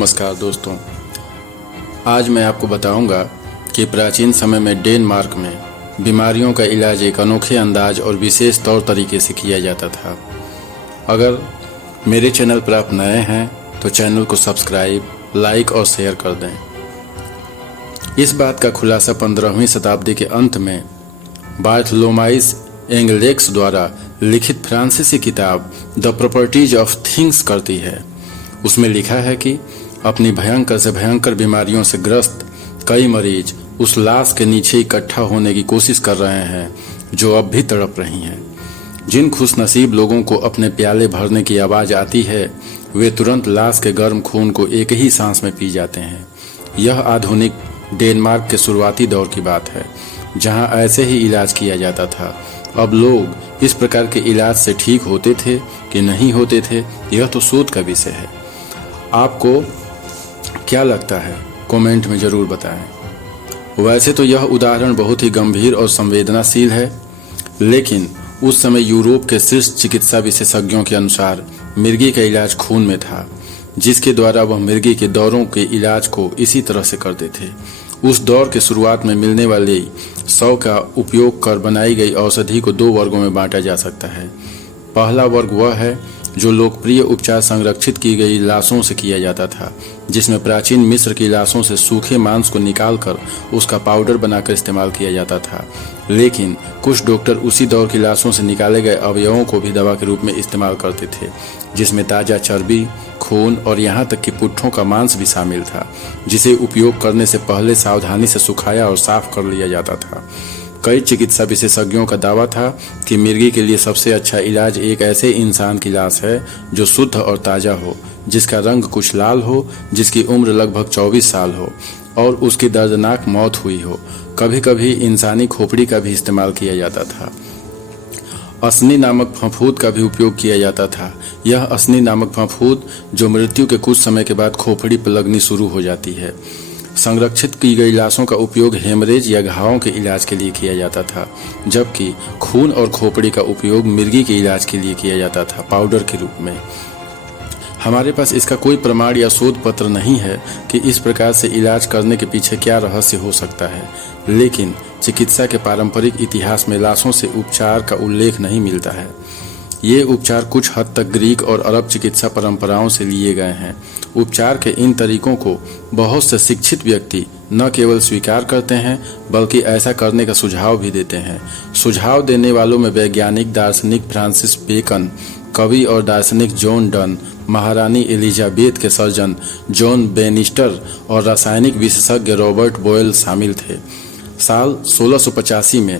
नमस्कार दोस्तों, आज मैं आपको बताऊंगा कि प्राचीन समय में डेनमार्क में बीमारियों का इलाज एक अनोखे अंदाज और विशेष तौर तरीके से किया जाता था। अगर मेरे चैनल पर आप नए हैं तो चैनल को सब्सक्राइब, लाइक और शेयर कर दें। इस बात का खुलासा 15वीं शताब्दी के अंत में बार्थलोमाइस एंगलेक्स द्वारा लिखित फ्रांसीसी किताब द प्रॉपर्टीज ऑफ थिंग्स करती है। उसमें लिखा है कि अपनी भयंकर से भयंकर बीमारियों से ग्रस्त कई मरीज उस लाश के नीचे इकट्ठा होने की कोशिश कर रहे हैं जो अब भी तड़प रही हैं। जिन खुशनसीब लोगों को अपने प्याले भरने की आवाज़ आती है वे तुरंत लाश के गर्म खून को एक ही सांस में पी जाते हैं। यह आधुनिक डेनमार्क के शुरुआती दौर की बात है, जहां ऐसे ही इलाज किया जाता था। अब लोग इस प्रकार के इलाज से ठीक होते थे कि नहीं होते थे, यह तो शोध का विषय है। आपको क्या लगता है, कमेंट में ज़रूर बताएं। वैसे तो यह उदाहरण बहुत ही गंभीर और संवेदनशील है, लेकिन उस समय यूरोप के शीर्ष चिकित्सा विशेषज्ञों के अनुसार मिर्गी का इलाज खून में था, जिसके द्वारा वह मिर्गी के दौरों के इलाज को इसी तरह से करते थे। उस दौर के शुरुआत में मिलने वाली 100 का उपयोग कर बनाई गई औषधि को 2 वर्गों में बांटा जा सकता है। पहला वर्ग वह है जो लोकप्रिय उपचार संरक्षित की गई लाशों से किया जाता था, जिसमें प्राचीन मिस्र की लाशों से सूखे मांस को निकालकर उसका पाउडर बनाकर इस्तेमाल किया जाता था। लेकिन कुछ डॉक्टर उसी दौर की लाशों से निकाले गए अवयवों को भी दवा के रूप में इस्तेमाल करते थे, जिसमें ताज़ा चर्बी, खून और यहाँ तक कि पुट्ठों का मांस भी शामिल था, जिसे उपयोग करने से पहले सावधानी से सुखाया और साफ कर लिया जाता था। कई चिकित्सा विशेषज्ञों का दावा था कि मिर्गी के लिए सबसे अच्छा इलाज एक ऐसे इंसान की लाश है जो शुद्ध और ताज़ा हो, जिसका रंग कुछ लाल हो, जिसकी उम्र लगभग 24 साल हो और उसकी दर्दनाक मौत हुई हो। कभी कभी इंसानी खोपड़ी का भी इस्तेमाल किया जाता था। असनी नामक फफूंद का भी उपयोग किया जाता था। यह असनी नामक फफूंद जो मृत्यु के कुछ समय के बाद खोपड़ी पर लगनी शुरू हो जाती है। संरक्षित की गई लाशों का उपयोग हेमरेज या घावों के इलाज के लिए किया जाता था, जबकि खून और खोपड़ी का उपयोग मिर्गी के इलाज के लिए किया जाता था, पाउडर के रूप में। हमारे पास इसका कोई प्रमाण या शोध पत्र नहीं है कि इस प्रकार से इलाज करने के पीछे क्या रहस्य हो सकता है, लेकिन चिकित्सा के पारंपरिक इतिहास में लाशों से उपचार का उल्लेख नहीं मिलता है। ये उपचार कुछ हद तक ग्रीक और अरब चिकित्सा परंपराओं से लिए गए हैं। उपचार के इन तरीकों को बहुत से शिक्षित व्यक्ति न केवल स्वीकार करते हैं बल्कि ऐसा करने का सुझाव भी देते हैं। सुझाव देने वालों में वैज्ञानिक दार्शनिक फ्रांसिस बेकन, कवि और दार्शनिक जॉन डन, महारानी एलिजाबेथ के सर्जन जॉन बेनिस्टर और रासायनिक विशेषज्ञ रॉबर्ट बॉयल शामिल थे। साल 1685 में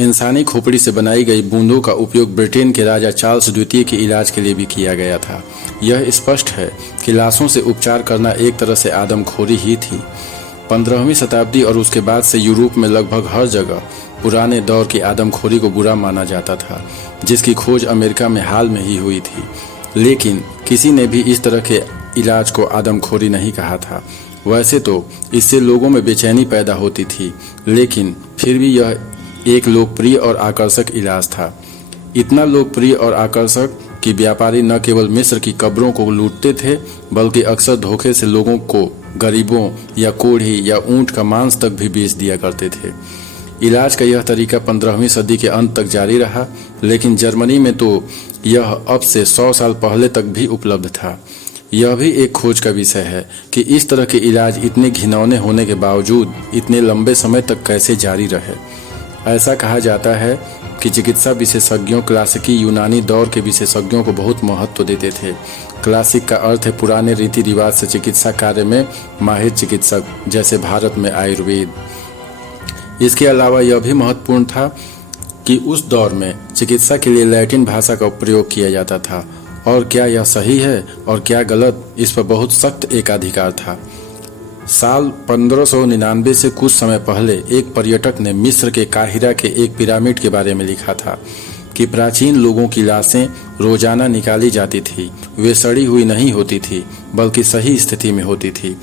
इंसानी खोपड़ी से बनाई गई बूंदों का उपयोग ब्रिटेन के राजा चार्ल्स द्वितीय के इलाज के लिए भी किया गया था। यह स्पष्ट है कि लाशों से उपचार करना एक तरह से आदमखोरी ही थी। 15वीं शताब्दी और उसके बाद से यूरोप में लगभग हर जगह पुराने दौर की आदमखोरी को बुरा माना जाता था, जिसकी खोज अमेरिका में हाल में ही हुई थी। लेकिन किसी ने भी इस तरह के इलाज को आदमखोरी नहीं कहा था। वैसे तो इससे लोगों में बेचैनी पैदा होती थी, लेकिन फिर भी यह एक लोकप्रिय और आकर्षक इलाज था। इतना लोकप्रिय और आकर्षक कि व्यापारी न केवल मिस्र की कब्रों को लूटते थे बल्कि अक्सर धोखे से लोगों को गरीबों या कोढ़ी या ऊंट का मांस तक भी बेच दिया करते थे। इलाज का यह तरीका 15वीं सदी के अंत तक जारी रहा, लेकिन जर्मनी में तो यह अब से 100 साल पहले तक भी उपलब्ध था। यह भी एक खोज का विषय है कि इस तरह के इलाज इतने घिनौने होने के बावजूद इतने लंबे समय तक कैसे जारी रहे। ऐसा कहा जाता है कि चिकित्सा विशेषज्ञों क्लासिकी यूनानी दौर के विशेषज्ञों को बहुत महत्व देते थे। क्लासिक का अर्थ है पुराने रीति रिवाज से चिकित्सा कार्य में माहिर चिकित्सक, जैसे भारत में आयुर्वेद। इसके अलावा यह भी महत्वपूर्ण था कि उस दौर में चिकित्सा के लिए लैटिन भाषा का प्रयोग किया जाता था, और क्या यह सही है और क्या गलत, इस पर बहुत सख्त एकाधिकार था। साल 1599 से कुछ समय पहले एक पर्यटक ने मिस्र के काहिरा के एक पिरामिड के बारे में लिखा था कि प्राचीन लोगों की लाशें रोजाना निकाली जाती थी। वे सड़ी हुई नहीं होती थी बल्कि सही स्थिति में होती थी,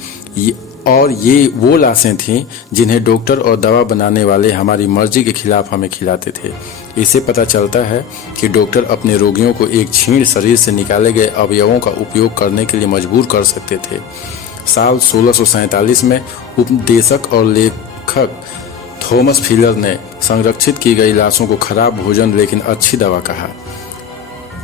और ये वो लाशें थीं जिन्हें डॉक्टर और दवा बनाने वाले हमारी मर्जी के खिलाफ हमें खिलाते थे। इससे पता चलता है कि डॉक्टर अपने रोगियों को एक क्षीण शरीर से निकाले गए अवयवों का उपयोग करने के लिए मजबूर कर सकते थे। साल 1647 में उपदेशक और लेखक थॉमस फिलर ने संरक्षित की गई लाशों को खराब भोजन लेकिन अच्छी दवा कहा।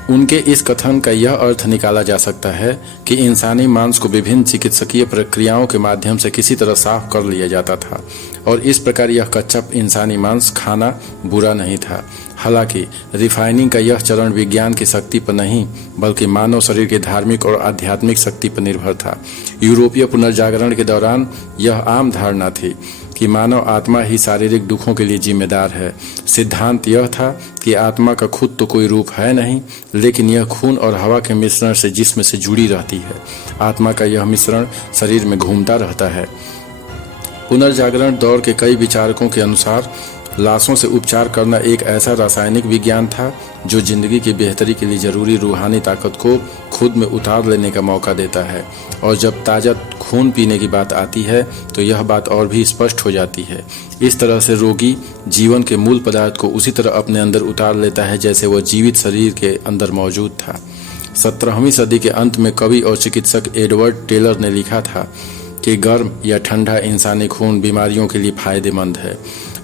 उनके इस कथन का यह अर्थ निकाला जा सकता है कि इंसानी मांस को विभिन्न चिकित्सकीय प्रक्रियाओं के माध्यम से किसी तरह साफ कर लिया जाता था और इस प्रकार यह कच्चा इंसानी मांस खाना बुरा नहीं था। हालांकि रिफाइनिंग का यह चरण विज्ञान की शक्ति पर नहीं बल्कि मानव शरीर की धार्मिक और आध्यात्मिक शक्ति पर निर्भर था। यूरोपीय पुनर्जागरण के दौरान यह आम धारणा थी कि मानव आत्मा ही शारीरिक दुखों के लिए जिम्मेदार है। सिद्धांत यह था कि आत्मा का खुद तो कोई रूप है नहीं, लेकिन यह खून और हवा के मिश्रण से जिस्म से जुड़ी रहती है। आत्मा का यह मिश्रण शरीर में घूमता रहता है। पुनर्जागरण दौर के कई विचारकों के अनुसार लाशों से उपचार करना एक ऐसा रासायनिक विज्ञान था जो जिंदगी की बेहतरी के लिए जरूरी रूहानी ताकत को खुद में उतार लेने का मौका देता है। और जब ताज़ा खून पीने की बात आती है तो यह बात और भी स्पष्ट हो जाती है। इस तरह से रोगी जीवन के मूल पदार्थ को उसी तरह अपने अंदर उतार लेता है जैसे वह जीवित शरीर के अंदर मौजूद था। 17वीं सदी के अंत में कवि और चिकित्सक एडवर्ड टेलर ने लिखा था कि गर्म या ठंडा इंसानी खून बीमारियों के लिए फायदेमंद है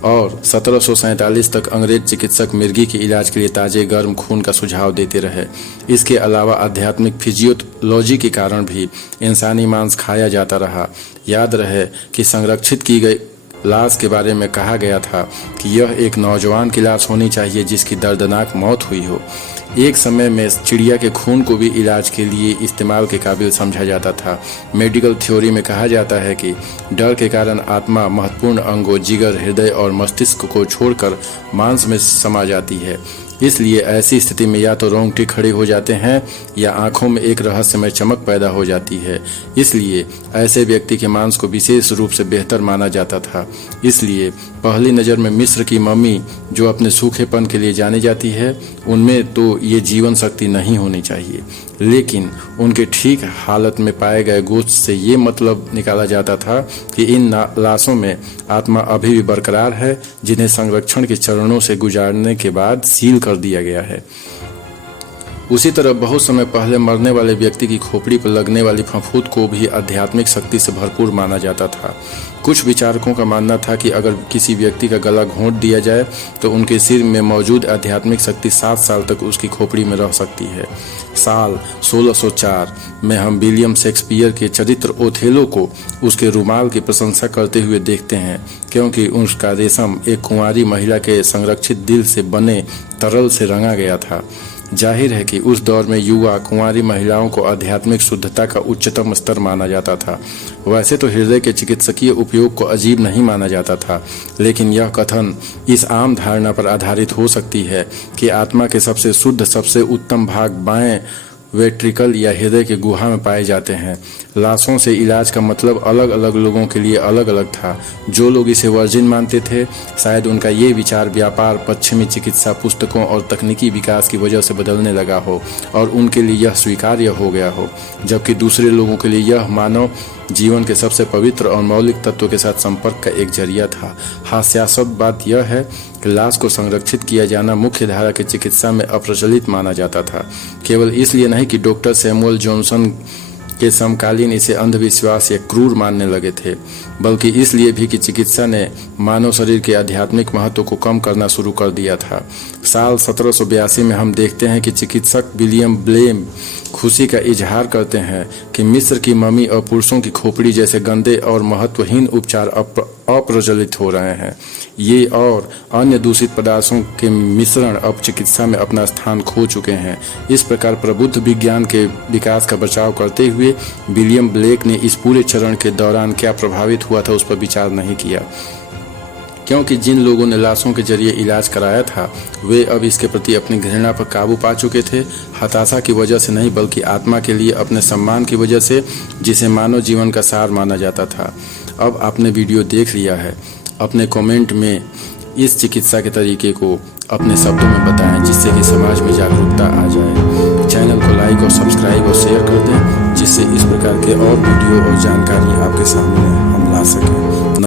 और 1747 तक अंग्रेज चिकित्सक मिर्गी के इलाज के लिए ताजे गर्म खून का सुझाव देते रहे। इसके अलावा आध्यात्मिक फिजियोलॉजी के कारण भी इंसानी मांस खाया जाता रहा। याद रहे कि संरक्षित की गई लाश के बारे में कहा गया था कि यह एक नौजवान की लाश होनी चाहिए जिसकी दर्दनाक मौत हुई हो। एक समय में चिड़िया के खून को भी इलाज के लिए इस्तेमाल के काबिल समझा जाता था। मेडिकल थ्योरी में कहा जाता है कि डर के कारण आत्मा महत्वपूर्ण अंगों जिगर, हृदय और मस्तिष्क को छोड़कर मांस में समा जाती है। इसलिए ऐसी स्थिति में या तो रोंगटे खड़े हो जाते हैं या आंखों में एक रहस्यमय चमक पैदा हो जाती है। इसलिए ऐसे व्यक्ति के मांस को विशेष रूप से बेहतर माना जाता था। इसलिए पहली नज़र में मिस्र की मम्मी जो अपने सूखेपन के लिए जानी जाती है, उनमें तो ये जीवन शक्ति नहीं होनी चाहिए, लेकिन उनके ठीक हालत में पाए गए गोश्त से ये मतलब निकाला जाता था कि इन लाशों में आत्मा अभी भी बरकरार है, जिन्हें संरक्षण के चरणों से गुजारने के बाद सील कर दिया गया है। उसी तरह बहुत समय पहले मरने वाले व्यक्ति की खोपड़ी पर लगने वाली फफूंद को भी आध्यात्मिक शक्ति से भरपूर माना जाता था। कुछ विचारकों का मानना था कि अगर किसी व्यक्ति का गला घोंट दिया जाए तो उनके सिर में मौजूद आध्यात्मिक शक्ति 7 साल तक उसकी खोपड़ी में रह सकती है। साल 1604 में हम विलियम शेक्सपियर के चरित्र ओथेलो को उसके रुमाल की प्रशंसा करते हुए देखते हैं, क्योंकि उसका रेशम एक कुंवारी महिला के संरक्षित दिल से बने तरल से रंगा गया था। जाहिर है कि उस दौर में युवा कुंवारी महिलाओं को आध्यात्मिक शुद्धता का उच्चतम स्तर माना जाता था। वैसे तो हृदय के चिकित्सकीय उपयोग को अजीब नहीं माना जाता था, लेकिन यह कथन इस आम धारणा पर आधारित हो सकती है कि आत्मा के सबसे शुद्ध, सबसे उत्तम भाग बाएं वेट्रिकल या हृदय के गुहा में पाए जाते हैं। लाशों से इलाज का मतलब अलग अलग लोगों के लिए अलग अलग था। जो लोग इसे वर्जिन मानते थे, शायद उनका ये विचार व्यापार, पश्चिमी चिकित्सा पुस्तकों और तकनीकी विकास की वजह से बदलने लगा हो और उनके लिए यह स्वीकार्य हो गया हो, जबकि दूसरे लोगों के लिए यह मानव जीवन के सबसे पवित्र और मौलिक तत्वों के साथ संपर्क का एक जरिया था। हास्यास्पद बात यह है कि लाश को संरक्षित किया जाना मुख्य धारा की चिकित्सा में अप्रचलित माना जाता था, केवल इसलिए नहीं कि डॉक्टर सैमुअल जॉनसन के समकालीन इसे अंधविश्वास या क्रूर मानने लगे थे, बल्कि इसलिए भी कि चिकित्सा ने मानव शरीर के आध्यात्मिक महत्व को कम करना शुरू कर दिया था। साल 1782 में हम देखते हैं कि चिकित्सक विलियम ब्लेम खुशी का इजहार करते हैं कि मिस्र की मम्मी और पुरुषों की खोपड़ी जैसे गंदे और महत्वहीन उपचार अप्रचलित हो रहे हैं। ये और अन्य दूषित पदार्थों के मिश्रण अब चिकित्सा में अपना स्थान खो चुके हैं। इस प्रकार प्रबुद्ध विज्ञान के विकास का बचाव करते हुए विलियम ब्लेक ने इस पूरे चरण के दौरान क्या प्रभावित हुआ था उस पर विचार नहीं किया, क्योंकि जिन लोगों ने लाशों के जरिए इलाज कराया था वे अब इसके प्रति अपनी घृणा पर काबू पा चुके थे। हताशा की वजह से नहीं, बल्कि आत्मा के लिए अपने सम्मान की वजह से, जिसे मानव जीवन का सार माना जाता था। अब आपने वीडियो देख लिया है, अपने कमेंट में इस चिकित्सा के तरीके को अपने शब्दों में बताएं, जिससे कि समाज में जागरूकता आ जाए। चैनल को लाइक और सब्सक्राइब और शेयर कर दें, जिससे इस प्रकार के और वीडियो और जानकारी आपके सामने हम ला सकें।